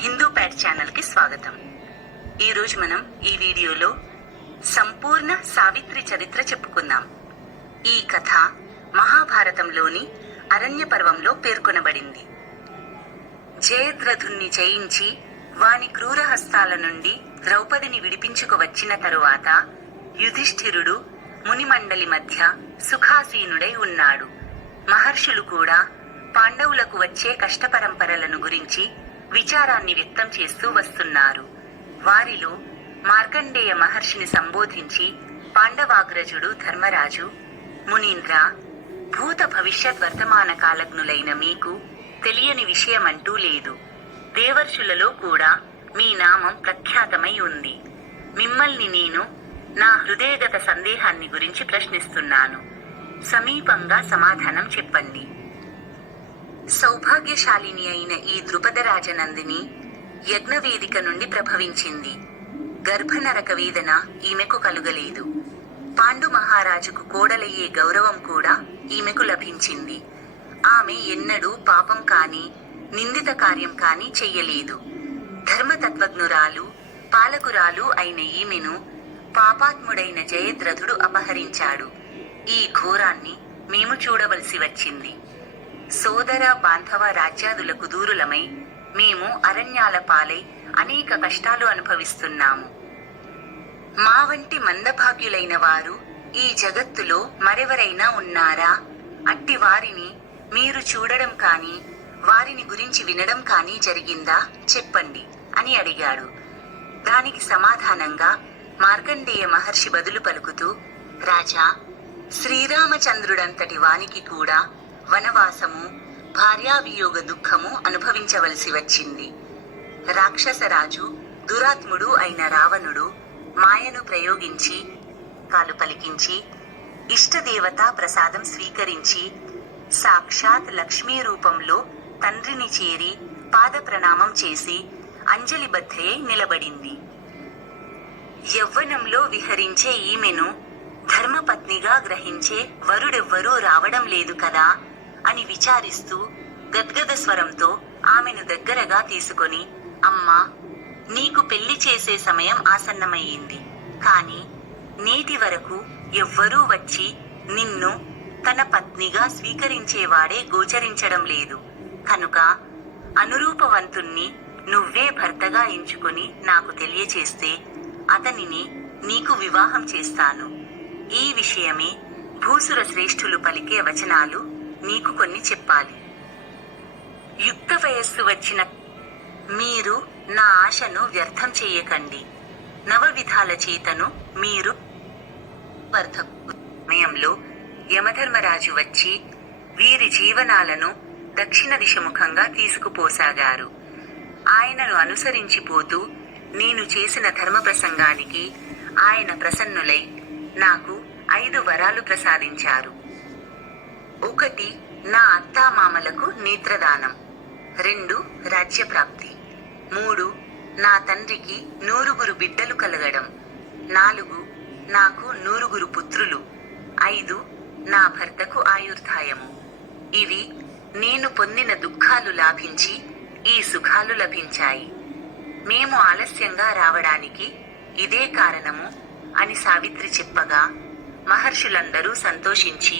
Hindu Pat channel కి స్వాగతం. ఈ రోజు మనం ఈ వీడియోలో సంపూర్ణ సావిత్రి చరిత్ర చెప్పుకుందాం. ఈ కథ మహాభారతంలోని అరణ్య పర్వంలో పేర్కొనబడింది. జయద్రథుణ్ణి జయించి వాని క్రూర హస్తాల నుండి ద్రౌపదిని విడిపించుకు వచ్చిన తరువాత యుధిష్ఠిరుడు మునిమండలి మధ్య సుఖాసీనుడై ఉన్నాడు. మహర్షులు కూడా పాండవులకు వచ్చే కష్టపరంపరలను గురించి విచారాన్ని వ్యక్తం చేస్తూ వస్తున్నారు. వారిలో మార్కండేయ మహర్షిని సంబోధించి పాండవాగ్రజుడు ధర్మరాజు, మునీంద్ర, భూత భవిష్యత్ వర్తమాన కాలజ్ఞులైన మీకు తెలియని విషయమంటూ లేదు. దేవర్షులలో కూడా మీ నామం ప్రఖ్యాతమై ఉంది. మిమ్మల్ని నేను నా హృదయగత సందేహాన్ని గురించి ప్రశ్నిస్తున్నాను. సమీపంగా సమాధానం చెప్పండి. సౌభాగ్యశాలిని అయిన ఈ ద్రుపదరాజనందిని యజ్ఞవేదిక నుండి ప్రభవించింది. గర్భనరక వేదన ఈమెకు కలుగలేదు. పాండు మహారాజుకు కోడలయ్యే గౌరవం కూడా ఈమెకు లభించింది. ఆమె ఎన్నడూ పాపం కాని నిందిత కార్యం కాని చెయ్యలేదు. ధర్మతత్వజ్ఞురాలు, పాలకురాలు అయిన ఈమెను పాపాత్ముడైన జయద్రథుడు అపహరించాడు. ఈ ఘోరాన్ని మేము చూడవలసి వచ్చింది. సోదర బాంధవ రాజ్యాదులకు దూరులమై మేము అరణ్యాల పాలై అనేక కష్టాలు అనుభవిస్తున్నాము. మా వంటి మందభాగ్యులైన వారు ఈ జగత్తులో మరెవరైనా ఉన్నారా? అట్టి వారిని మీరు చూడడం కాని వారిని గురించి వినడం కాని జరిగిందా? చెప్పండి అని అడిగాడు. దానికి సమాధానంగా మార్కండేయ మహర్షి బదులు పలుకుతూ, రాజా, శ్రీరామచంద్రుడంతటి వానికి కూడా వనవాసము, భార్యావియోగ దుఃఖము అనుభవించవలసి వచ్చింది. రాక్షసరాజు, దురాత్ముడు అయిన రావణుడు మాయను ప్రయోగించి కాలు పలికించి ఇష్టదేవతా ప్రసాదం స్వీకరించి సాక్షాత్ లక్ష్మీ రూపంలో తండ్రిని చేరి పాద ప్రణామం చేసి అంజలిబద్ధయై నిలబడింది. యవ్వనంలో విహరించే ఈమెను ధర్మపత్నిగా గ్రహించే వరుడెవ్వరూ రావడం లేదు కదా అని విచారిస్తూ గద్గద స్వరంతో ఆమెను దగ్గరగా తీసుకొని, అమ్మా, నీకు పెళ్లి చేసే సమయం ఆసన్నమయ్యింది. కాని నేటి వరకు ఎవ్వరూ వచ్చి నిన్ను తన పత్నిగా స్వీకరించేవాడే గోచరించడం లేదు. కనుక అనురూపవంతుణ్ణి నువ్వే భర్తగా ఎంచుకొని నాకు తెలియచేస్తే అతనిని నీకు వివాహం చేస్తాను. ఈ విషయమే భూసుర శ్రేష్ఠులు పలికే వచనాలు నీకు కొన్ని చెప్పాలి. యుక్త వయస్సు వచ్చిన మీరు నా ఆశను వ్యర్థం చెయ్యకండి. నవవిధాల చేతను మీరు సమయంలో యమధర్మరాజు వచ్చి వీరి జీవనాలను దక్షిణ దిశముఖంగా తీసుకుపోసాగారు. ఆయనను అనుసరించిపోతూ నేను చేసిన ధర్మ ప్రసంగానికి ఆయన ప్రసన్నులై నాకు 5 వరాలు ప్రసాదించారు. 1 నా అత్తామామలకు నేత్రదానం, 2 రాజ్యప్రాప్తి, 3 నా తండ్రికి 9 బిడ్డలు కలగడం, 4 నాకు 9 పుత్రులు, 5 నా భర్తకు ఆయుర్దాయము. ఇవి నేను పొందిన దుఃఖాలు లాభించి ఈ సుఖాలు లభించాయి. మేము ఆలస్యంగా రావడానికి ఇదే కారణము అని సావిత్రి చెప్పగా మహర్షులందరూ సంతోషించి